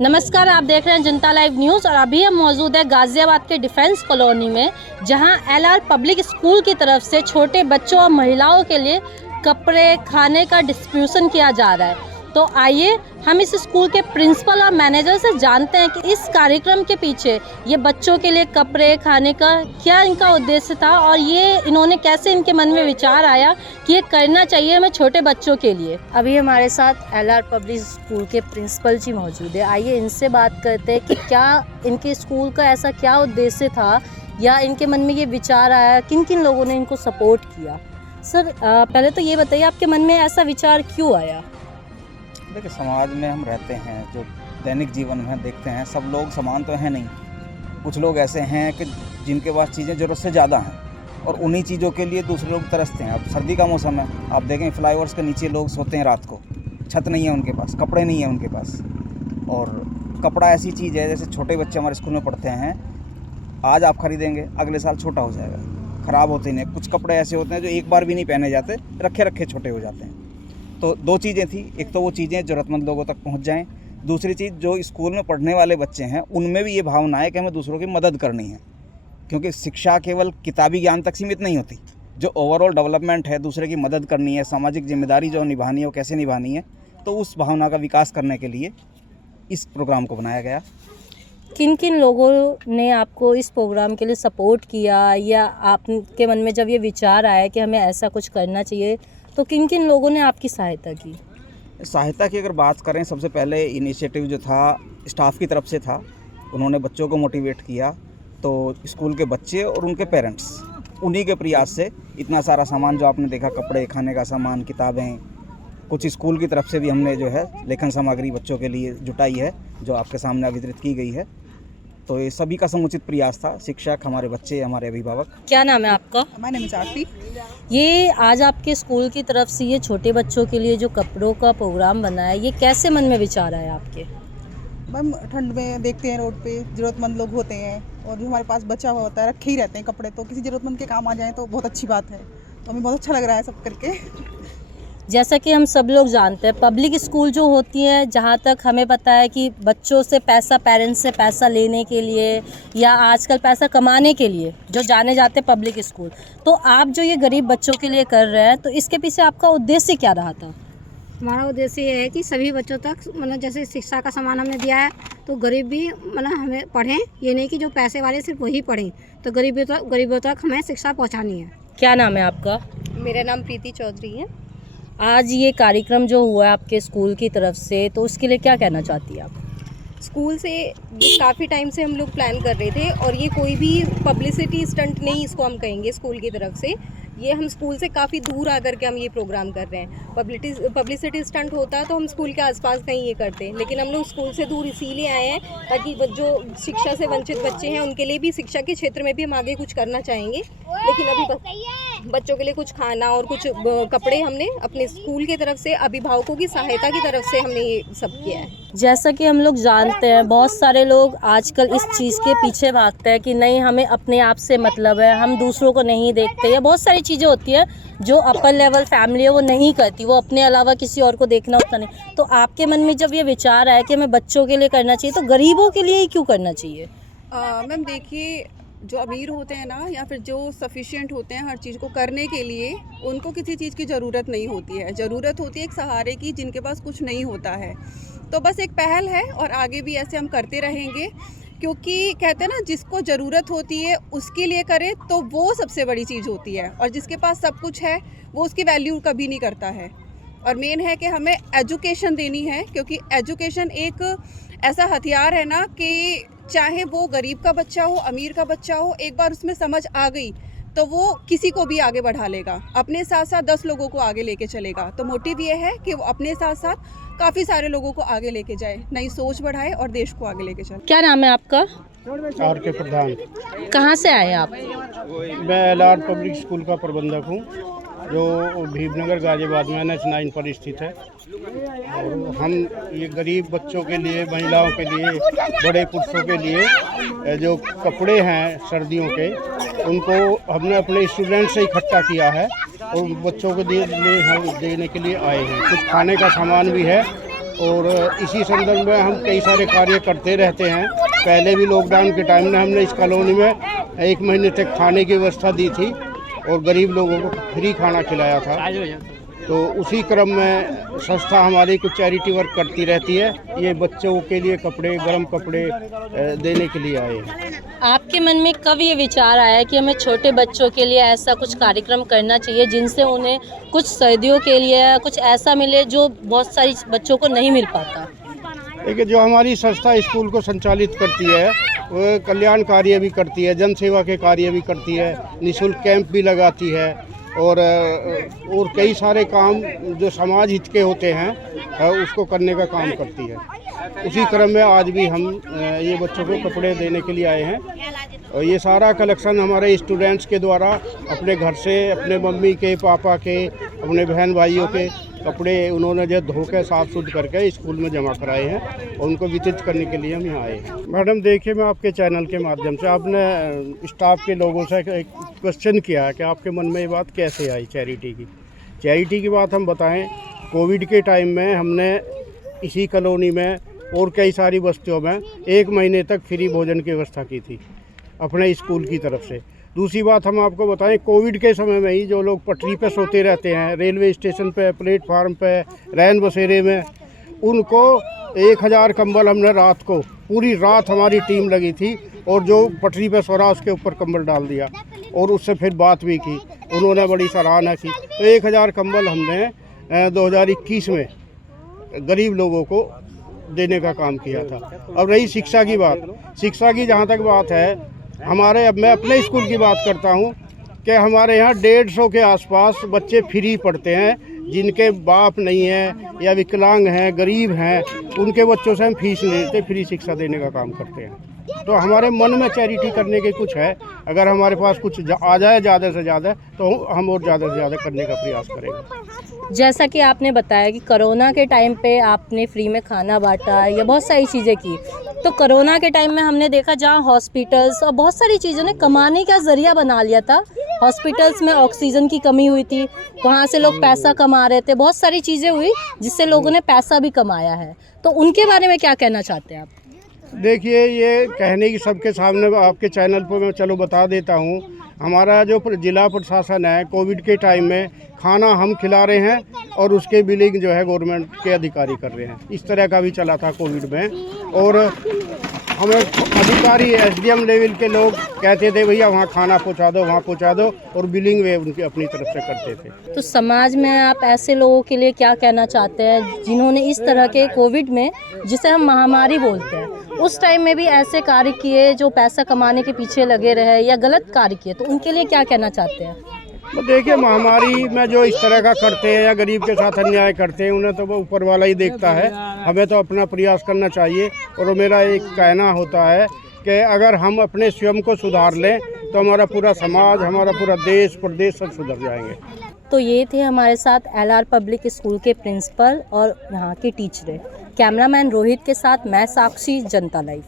नमस्कार, आप देख रहे हैं जनता लाइव न्यूज़ और अभी हम मौजूद है गाज़ियाबाद के डिफेंस कॉलोनी में, जहां एलआर पब्लिक स्कूल की तरफ से छोटे बच्चों और महिलाओं के लिए कपड़े, खाने का डिस्ट्रीब्यूशन किया जा रहा है। तो आइए हम इस स्कूल के प्रिंसिपल और मैनेजर से जानते हैं कि इस कार्यक्रम के पीछे ये बच्चों के लिए कपड़े, खाने का क्या इनका उद्देश्य था और ये इन्होंने कैसे इनके मन में विचार आया कि ये करना चाहिए हमें छोटे बच्चों के लिए। अभी हमारे साथ एलआर पब्लिक स्कूल के प्रिंसिपल जी मौजूद है। आइए इनसे बात करते हैं कि क्या इनके स्कूल का ऐसा क्या उद्देश्य था या इनके मन में ये विचार आया, किन किन लोगों ने इनको सपोर्ट किया। सर, पहले तो ये बताइए आपके मन में ऐसा विचार क्यों आया। देखिए, समाज में हम रहते हैं, जो दैनिक जीवन में देखते हैं, सब लोग समान तो हैं नहीं। कुछ लोग ऐसे हैं कि जिनके पास चीज़ें ज़रूरत से ज़्यादा हैं और उन्हीं चीज़ों के लिए दूसरे लोग तरसते हैं। अब सर्दी का मौसम है, आप देखें फ्लाईओवर्स के नीचे लोग सोते हैं रात को, छत नहीं है उनके पास, कपड़े नहीं है उनके पास। और कपड़ा ऐसी चीज़ है, जैसे छोटे बच्चे हमारे स्कूल में पढ़ते हैं, आज आप खरीदेंगे अगले साल छोटा हो जाएगा, ख़राब होते नहीं। कुछ कपड़े ऐसे होते हैं जो एक बार भी नहीं पहने जाते, रखे रखे छोटे हो जाते हैं। तो दो चीज़ें थी, एक तो वो चीज़ें ज़रूरतमंद लोगों तक पहुंच जाएं, दूसरी चीज़ जो स्कूल में पढ़ने वाले बच्चे हैं उनमें भी ये भावना है कि हमें दूसरों की मदद करनी है, क्योंकि शिक्षा केवल किताबी ज्ञान तक सीमित नहीं होती। जो ओवरऑल डेवलपमेंट है, दूसरे की मदद करनी है, सामाजिक जिम्मेदारी जो निभानी है वो कैसे निभानी है, तो उस भावना का विकास करने के लिए इस प्रोग्राम को बनाया गया। किन किन लोगों ने आपको इस प्रोग्राम के लिए सपोर्ट किया या आपके मन में जब ये विचार आया कि हमें ऐसा कुछ करना चाहिए, तो किन किन लोगों ने आपकी सहायता की। सहायता की अगर बात करें, सबसे पहले इनिशिएटिव जो था स्टाफ की तरफ से था। उन्होंने बच्चों को मोटिवेट किया, तो स्कूल के बच्चे और उनके पेरेंट्स, उन्हीं के प्रयास से इतना सारा सामान जो आपने देखा, कपड़े, खाने का सामान, किताबें, कुछ स्कूल की तरफ से भी हमने जो है लेखन सामग्री बच्चों के लिए जुटाई है, जो आपके सामने वितरित की गई है। तो ये सभी का समुचित प्रयास था, शिक्षक, हमारे बच्चे, हमारे अभिभावक। क्या नाम है आपका। हमारे नाम आरती। ये आज आपके स्कूल की तरफ से ये छोटे बच्चों के लिए जो कपड़ों का प्रोग्राम बना है, ये कैसे मन में विचार आया आपके। मैम, ठंड में देखते हैं रोड पे ज़रूरतमंद लोग होते हैं और जो हमारे पास बचा हुआ होता है, रखे ही रहते हैं कपड़े, तो किसी ज़रूरतमंद के काम आ जाए तो बहुत अच्छी बात है। तो हमें बहुत अच्छा लग रहा है सब करके। जैसा कि हम सब लोग जानते हैं, पब्लिक स्कूल जो होती हैं, जहाँ तक हमें पता है कि बच्चों से पैसा, पेरेंट्स से पैसा लेने के लिए या आजकल पैसा कमाने के लिए जो जाने जाते हैं पब्लिक स्कूल, तो आप जो ये गरीब बच्चों के लिए कर रहे हैं, तो इसके पीछे आपका उद्देश्य क्या रहा था। हमारा उद्देश्य ये है कि सभी बच्चों तक मतलब जैसे शिक्षा का सामान हमने दिया है, तो गरीब भी मतलब हमें पढ़ें, ये नहीं कि जो पैसे वाले सिर्फ वही पढ़ें, तो गरीबों तक हमें शिक्षा पहुंचानी है। क्या नाम है आपका। मेरा नाम प्रीति चौधरी है। आज ये कार्यक्रम जो हुआ है आपके स्कूल की तरफ से, तो उसके लिए क्या कहना चाहती है आप। स्कूल से ये काफ़ी टाइम से हम लोग प्लान कर रहे थे और ये कोई भी पब्लिसिटी स्टंट नहीं इसको हम कहेंगे स्कूल की तरफ से। ये हम स्कूल से काफ़ी दूर आकर के हम ये प्रोग्राम कर रहे हैं। पब्लिसिटी स्टंट होता तो हम स्कूल के आसपास कहीं ये करते, लेकिन हम लोग स्कूल से दूर इसीलिए आए हैं ताकि जो शिक्षा से वंचित बच्चे हैं उनके लिए भी शिक्षा के क्षेत्र में भी हम आगे कुछ करना चाहेंगे। लेकिन अभी बच्चों के लिए कुछ खाना और कुछ कपड़े हमने अपने स्कूल की तरफ से, अभिभावकों की सहायता की तरफ से हमने ये सब किया है। जैसा कि हम लोग जानते हैं, बहुत सारे लोग आजकल इस चीज़ के पीछे भागते हैं कि नहीं, हमें अपने आप से मतलब है, हम दूसरों को नहीं देखते, या बहुत सारी चीज़ें होती हैं जो अपर लेवल फैमिली है वो नहीं करती, वो अपने अलावा किसी और को देखना होता नहीं। तो आपके मन में जब ये विचार आया कि हमें बच्चों के लिए करना चाहिए, तो गरीबों के लिए ही क्यों करना चाहिए। मैम देखिए, जो अमीर होते हैं ना, या फिर जो सफिशिएंट होते हैं हर चीज़ को करने के लिए, उनको किसी चीज़ की ज़रूरत नहीं होती है। ज़रूरत होती है एक सहारे की, जिनके पास कुछ नहीं होता है। तो बस एक पहल है और आगे भी ऐसे हम करते रहेंगे, क्योंकि कहते हैं ना, जिसको ज़रूरत होती है उसके लिए करे तो वो सबसे बड़ी चीज़ होती है, और जिसके पास सब कुछ है वो उसकी वैल्यू कभी नहीं करता है। और मेन है कि हमें एजुकेशन देनी है, क्योंकि एजुकेशन एक ऐसा हथियार है ना कि चाहे वो गरीब का बच्चा हो, अमीर का बच्चा हो, एक बार उसमें समझ आ गई तो वो किसी को भी आगे बढ़ा लेगा, अपने साथ साथ 10 लोगों को आगे लेके चलेगा। तो मोटिव ये है कि वो अपने साथ साथ काफ़ी सारे लोगों को आगे लेके जाए, नई सोच बढ़ाए और देश को आगे लेके चले। क्या नाम है आपका। आर के प्रधान। कहाँ से आए आप। मैं एलआर पब्लिक स्कूल का प्रबंधक हूँ, जो भीमनगर गाजियाबाद में NH9 पर स्थित है। और हम ये गरीब बच्चों के लिए, महिलाओं के लिए, बड़े पुरुषों के लिए जो कपड़े हैं सर्दियों के, उनको हमने अपने स्टूडेंट से इकट्ठा किया है और बच्चों को देने के लिए आए हैं। कुछ खाने का सामान भी है और इसी संदर्भ में हम कई सारे कार्य करते रहते हैं। पहले भी लॉकडाउन के टाइम में हमने इस कॉलोनी में 1 महीने तक खाने की व्यवस्था दी थी और गरीब लोगों को फ्री खाना खिलाया था। तो उसी क्रम में संस्था हमारी कुछ चैरिटी वर्क करती रहती है। ये बच्चों के लिए कपड़े, गर्म कपड़े देने के लिए आए हैं। आपके मन में कब ये विचार आया कि हमें छोटे बच्चों के लिए ऐसा कुछ कार्यक्रम करना चाहिए जिनसे उन्हें कुछ सर्दियों के लिए कुछ ऐसा मिले जो बहुत सारी बच्चों को नहीं मिल पाता? देखिए, जो हमारी संस्था स्कूल को संचालित करती है वो कल्याण कार्य भी करती है, जन सेवा के कार्य भी करती है, निःशुल्क कैंप भी लगाती है और कई सारे काम जो समाज हित के होते हैं उसको करने का काम करती है। उसी क्रम में आज भी हम ये बच्चों को कपड़े देने के लिए आए हैं और ये सारा कलेक्शन हमारे स्टूडेंट्स के द्वारा अपने घर से, अपने मम्मी के, पापा के, अपने बहन भाइयों के कपड़े उन्होंने जो धो के साफ सुथ करके स्कूल में जमा कराए हैं और उनको वितरित करने के लिए हम यहाँ आए हैं। मैडम देखिए, मैं आपके चैनल के माध्यम से आपने स्टाफ के लोगों से एक क्वेश्चन किया है कि आपके मन में ये बात कैसे आई चैरिटी की बात हम बताएं। कोविड के टाइम में हमने इसी कॉलोनी में और कई सारी बस्तियों में 1 महीने तक फ्री भोजन की व्यवस्था की थी अपने स्कूल की तरफ से। दूसरी बात हम आपको बताएं, कोविड के समय में ही जो लोग पटरी पे सोते रहते हैं, रेलवे स्टेशन पे, प्लेटफार्म पे, रैन बसेरे में, उनको 1000 कंबल हमने रात को, पूरी रात हमारी टीम लगी थी और जो पटरी पे सो रहा उसके ऊपर कंबल डाल दिया और उससे फिर बात भी की, उन्होंने बड़ी सराहना की। तो 1000 कंबल हमने 2021 में गरीब लोगों को देने का काम किया था। अब रही शिक्षा की बात, शिक्षा की जहाँ तक बात है, मैं अपने स्कूल की बात करता हूँ कि हमारे यहाँ 150 के आसपास बच्चे फ्री पढ़ते हैं। जिनके बाप नहीं है या विकलांग हैं, गरीब हैं, उनके बच्चों से हम फीस नहीं लेते, फ्री शिक्षा देने का काम करते हैं। तो हमारे मन में चैरिटी करने के कुछ है, अगर हमारे पास कुछ आ जाए ज़्यादा से ज़्यादा तो हम और ज़्यादा से ज़्यादा करने का प्रयास करेंगे। जैसा कि आपने बताया कि कोरोना के टाइम पे आपने फ्री में खाना बांटा या बहुत सारी चीज़ें की, तो कोरोना के टाइम में हमने देखा जहाँ हॉस्पिटल्स और बहुत सारी चीज़ों ने कमाने का ज़रिया बना लिया था। हॉस्पिटल्स में ऑक्सीजन की कमी हुई थी, वहाँ से लोग पैसा कमा रहे थे, बहुत सारी चीज़ें हुई जिससे लोगों ने पैसा भी कमाया है। तो उनके बारे में क्या कहना चाहते हैं आप? देखिए, ये कहने की सबके सामने आपके चैनल पर मैं चलो बता देता हूँ। हमारा जो जिला प्रशासन है, कोविड के टाइम में खाना हम खिला रहे हैं और उसके बिलिंग जो है गवर्नमेंट के अधिकारी कर रहे हैं। इस तरह का भी चला था कोविड में और हमें अधिकारी एसडीएम लेवल के लोग कहते थे भैया वहाँ खाना पहुँचा दो, वहाँ पहुँचा दो, और बिलिंग वे उनकी अपनी तरफ से करते थे। तो समाज में आप ऐसे लोगों के लिए क्या कहना चाहते हैं जिन्होंने इस तरह के कोविड में, जिसे हम महामारी बोलते हैं, उस टाइम में भी ऐसे कार्य किए जो पैसा कमाने के पीछे लगे रहे या गलत कार्य किए, तो उनके लिए क्या कहना चाहते हैं? तो देखिए, महामारी में जो इस तरह का करते हैं या गरीब के साथ अन्याय करते हैं, उन्हें तो वो ऊपर वाला ही देखता है। हमें तो अपना प्रयास करना चाहिए और मेरा एक कहना होता है कि अगर हम अपने स्वयं को सुधार लें तो हमारा पूरा समाज, हमारा पूरा देश प्रदेश सब सुधर जाएंगे। तो ये थे हमारे साथ एलआर पब्लिक स्कूल के प्रिंसिपल और यहाँ के टीचर। कैमरामैन रोहित के साथ मैं साक्षी, जनता लाइव।